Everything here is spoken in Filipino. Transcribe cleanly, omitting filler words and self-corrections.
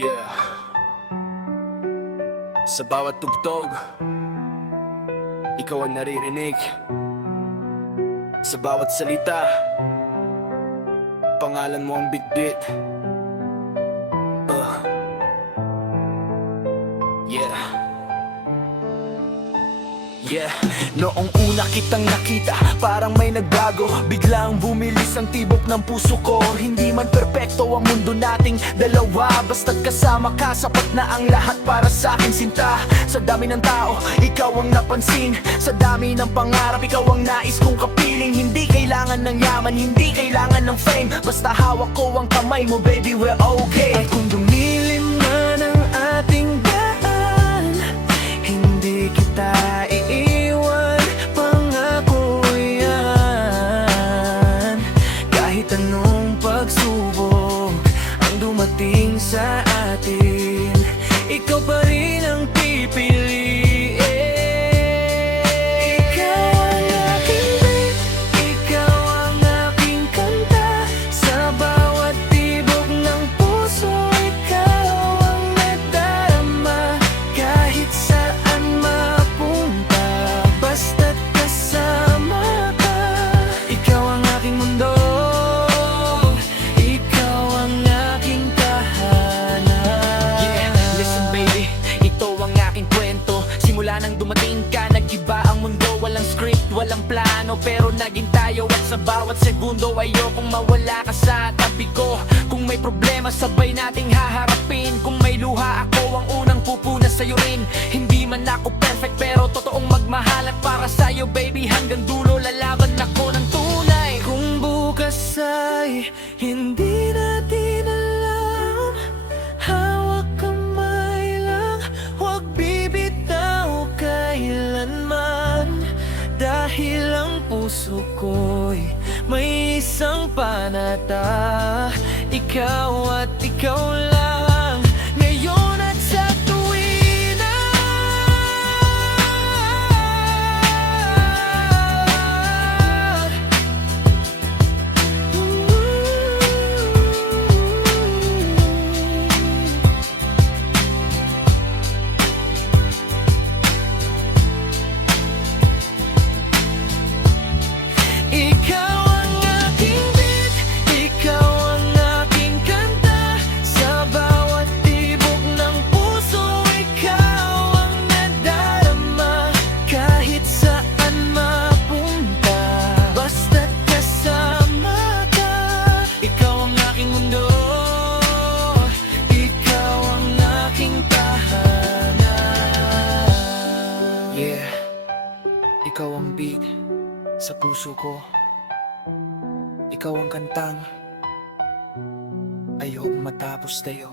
Yeah. Sa bawat tugtog, ikaw ang naririnig. Sa bawat salita, pangalan mo ang bitbit. Yeah. Noong una kitang nakita, parang may nagbago. Biglang bumilis ang tibok ng puso ko. Hindi man perpekto ang mundo nating dalawa, basta't kasama ka, sapat na ang lahat para sa akin, sinta. Sa dami ng tao, ikaw ang napansin. Sa dami ng pangarap, ikaw ang nais kong kapiling. Hindi kailangan ng yaman, hindi kailangan ng fame, basta hawak ko ang kamay mo, baby, we're okay. At kung dumilim man ang ating daan, hindi kita iiwan, pangako yan. Kahit anong pagsubok ang dumating sa atin, ikaw pa rin ang pipiliin. Ikaw ang aking beat, ikaw ang aking kanta. Sa bawat tibok ng puso, ikaw ang nadarama. Kahit saan mapunta, basta't kasama ka, ikaw ang aking mundo, ikaw ang aking tahanan. Yeah, listen baby, ito ang aking kwento. Simula nang dumating ka, nag-iba ang mundo. Walang script, walang plano, pero naging tayo. At sa bawat segundo, ayokong mawala ka sa tabi ko. Kung may problema, sabay nating haharapin. Kung may luha, ako ang unang pupuna sa'yo rin. Hindi man ako perfect, pero totoong magmahal. At para sa'yo baby, hanggang dulo lalaban ako ng tunay. Kung bukas ay hindi natin alam, hawak kamay lang, huwag bibitaw kailanman. Dahil ang puso ko'y may isang panata, ikaw at ikaw lang, ngayon at sa tuwina. Ikaw ang aking beat, ikaw ang aking kanta. Sa bawat tibok ng puso, ikaw ang nadarama. Kahit saan mapunta, basta't kasama ka, ikaw ang aking mundo, ikaw ang aking tahanan. Yeah, ikaw ang beat sa puso ko, ikaw ang kantang ayokong matapos tayo.